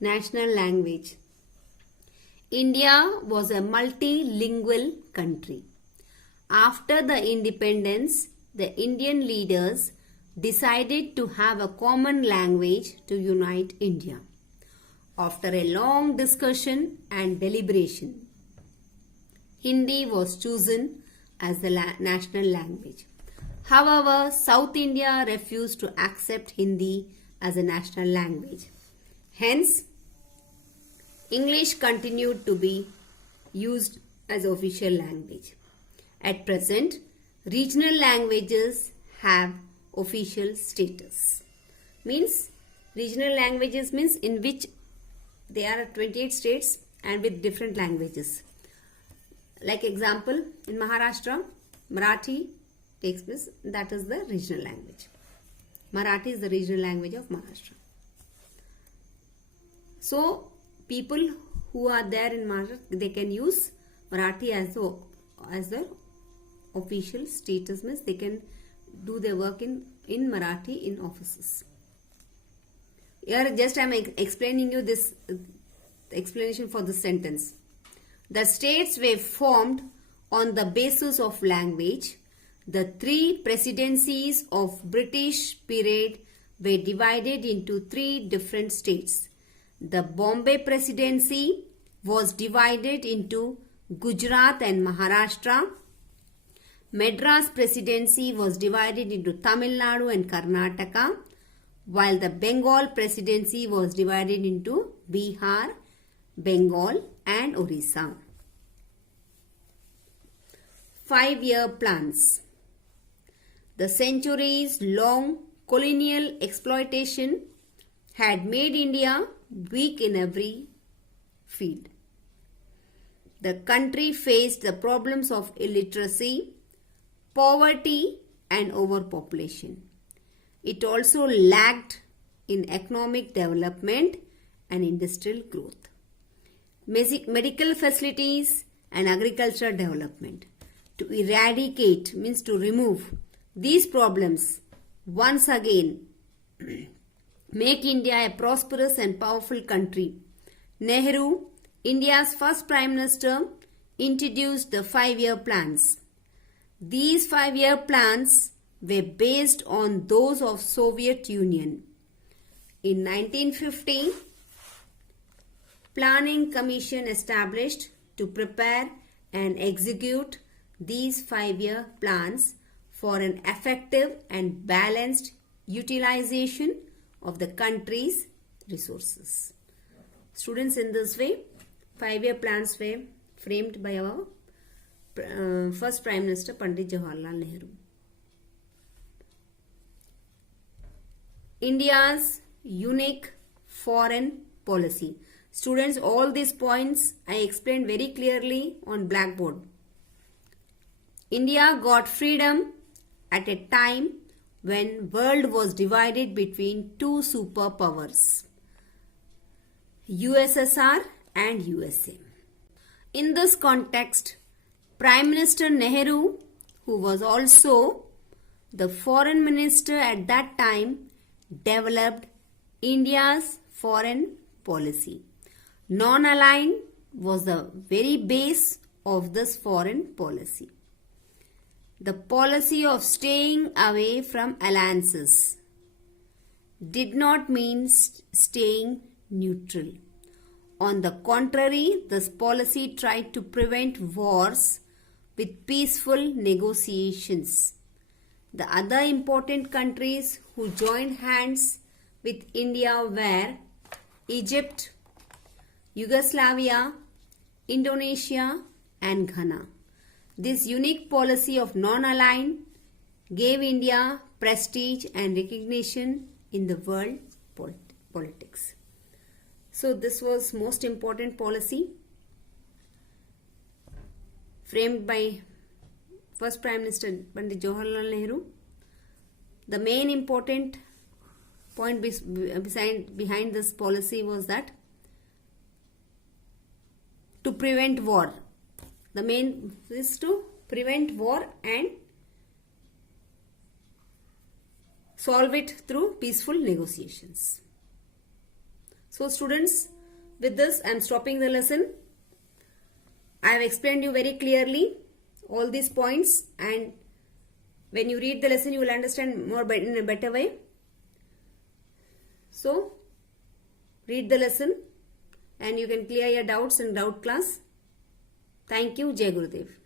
National language. India was a multilingual country. After the independence, the Indian leaders decided to have a common language to unite India. After a long discussion and deliberation, Hindi was chosen as the national language. However, South India refused to accept Hindi as a national language. Hence, English continued to be used as official language. At present, regional languages have official status. Means, regional languages means in which there are 28 states and with different languages. Like example, in Maharashtra, Marathi takes place, that is the regional language. Marathi is the regional language of Maharashtra. So, people who are there in Maharashtra, they can use Marathi as the official status, means they can do their work in Marathi in offices. Here just I am explaining you this explanation for this sentence. The states were formed on the basis of language. The three presidencies of British period were divided into three different states. The Bombay Presidency was divided into Gujarat and Maharashtra. Madras Presidency was divided into Tamil Nadu and Karnataka, while the Bengal Presidency was divided into Bihar, Bengal and Orissa. 5-year plans. The centuries-long colonial exploitation had made India weak in every field. The country faced the problems of illiteracy, poverty and overpopulation. It also lacked in economic development and industrial growth, medical facilities and agricultural development. To eradicate means to remove these problems once again, make India a prosperous and powerful country, Nehru, India's first Prime Minister, introduced the 5-year plans. These 5-year plans were based on those of Soviet Union. In 1950, Planning Commission established to prepare and execute these 5-year plans for an effective and balanced utilization of the country's resources. Students, in this way, 5-year plans were framed by our first Prime Minister Pandit Jawaharlal Nehru. India's unique foreign policy. Students, all these points I explained very clearly on blackboard. India got freedom at a time when world was divided between two superpowers, USSR and USA. In this context, Prime Minister Nehru, who was also the foreign minister at that time, developed India's foreign policy. Non-aligned was the very base of this foreign policy. The policy of staying away from alliances did not mean staying neutral. On the contrary, this policy tried to prevent wars with peaceful negotiations. The other important countries who joined hands with India were Egypt, Yugoslavia, Indonesia and Ghana. This unique policy of non-aligned gave India prestige and recognition in the world politics. So this was most important policy framed by first Prime Minister Pandit Jawaharlal Nehru. The main important point behind this policy was that to prevent war. The main is to prevent war and solve it through peaceful negotiations. So students, with this I am stopping the lesson. I have explained you very clearly all these points, and when you read the lesson you will understand more in a better way. So read the lesson and you can clear your doubts in doubt class. Thank you. Jai Gurudev.